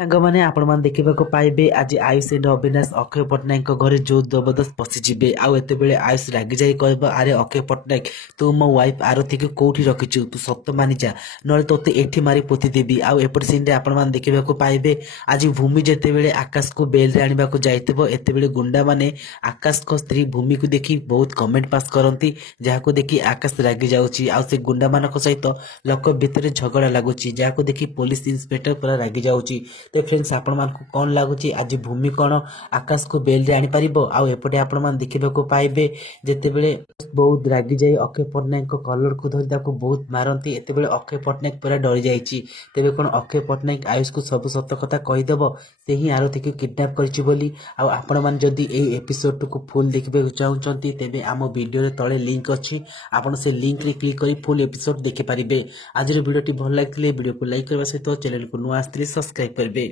ସାଙ୍ଗମାନେ ଆପଣମାନେ ଦେଖିବାକୁ ପାଇବେ ଆଜି ଆୟୁଷ ଏଣ୍ଡ ଅବିନାଶ ଅକ୍ଷୟ ପଟ୍ଟନାୟକଙ୍କ ଘରେ ଜୋର ଜବରଦସ୍ତ ପଶିଯିବେ। ଆଉ ଏତେବେଳେ ଆୟୁଷ ରାଗିଯାଇ କହିବ, ଆରେ ଅକ୍ଷୟ ପଟ୍ଟନାୟକ, ତୁ ମୋ ୱାଇଫ ଆରତୀକୁ କୋଉଠି ରଖିଛୁ? ତୁ ସତ ମାନିଯା, ନହେଲେ ତୋତେ ଏଠି ମାରି ପୋତିଦେବି। ଆଉ ଏପଟେ ସିନରେ ଆପଣମାନେ ଦେଖିବାକୁ ପାଇବେ ଆଜି ଭୂମି ଯେତେବେଳେ ଆକାଶକୁ ବେଲରେ ଆଣିବାକୁ ଯାଇଥିବ, ଏତେବେଳେ ଗୁଣ୍ଡାମାନେ ଆକାଶଙ୍କ ସ୍ତ୍ରୀ ଭୂମିକୁ ଦେଖି ବହୁତ କମେଣ୍ଟ ପାସ୍ କରନ୍ତି, ଯାହାକୁ ଦେଖି ଆକାଶ ରାଗି ଯାଉଛି। ଆଉ ସେ ଗୁଣ୍ଡାମାନଙ୍କ ସହିତ ଲୋକ ଭିତରେ ଝଗଡା ଲାଗୁଛି, ଯାହାକୁ ଦେଖି ପୋଲିସ ଇନ୍ସପେକ୍ଟର ପୁରା ରାଗି ଯାଉଛି। ତ ଫ୍ରେଣ୍ଡସ୍, ଆପଣମାନଙ୍କୁ କ'ଣ ଲାଗୁଛି ଆଜି ଭୂମି କ'ଣ ଆକାଶକୁ ବେଲରେ ଆଣିପାରିବ? ଆଉ ଏପଟେ ଆପଣମାନେ ଦେଖିବାକୁ ପାଇବେ ଯେତେବେଳେ ବହୁତ ରାଗିଯାଇ ଅକ୍ଷୟ ପଟ୍ଟନାୟକଙ୍କ କଲରକୁ ଧରି ତାକୁ ବହୁତ ମାରନ୍ତି, ଏତେବେଳେ ଅକ୍ଷୟ ପଟ୍ଟନାୟକ ପୁରା ଡରି ଯାଇଛି। ତେବେ କ'ଣ ଅକ୍ଷୟ ପଟ୍ଟନାୟକ ଆୟୁଷକୁ ସବୁ ସତ କଥା କହିଦେବ, ସେ ହିଁ ଆରତୀକୁ କିଡନାପ କରିଛି ବୋଲି? ଆଉ ଆପଣମାନେ ଯଦି ଏହି ଏପିସୋଡଟିକୁ ଫୁଲ ଦେଖିବାକୁ ଚାହୁଁଛନ୍ତି, ତେବେ ଆମ ଭିଡ଼ିଓରେ ତଳେ ଲିଙ୍କ ଅଛି, ଆପଣ ସେ ଲିଙ୍କରେ କ୍ଲିକ୍ କରି ଫୁଲ ଏପିସୋଡ ଦେଖିପାରିବେ। ଆଜିର ଭିଡ଼ିଓଟି ଭଲ ଲାଗିଥିଲେ ଭିଡ଼ିଓକୁ ଲାଇକ୍ କରିବା ସହିତ ଚ୍ୟାନେଲକୁ ନୂଆ ଆସିଥିଲେ ସବସ୍କ୍ରାଇବ କରିବେ।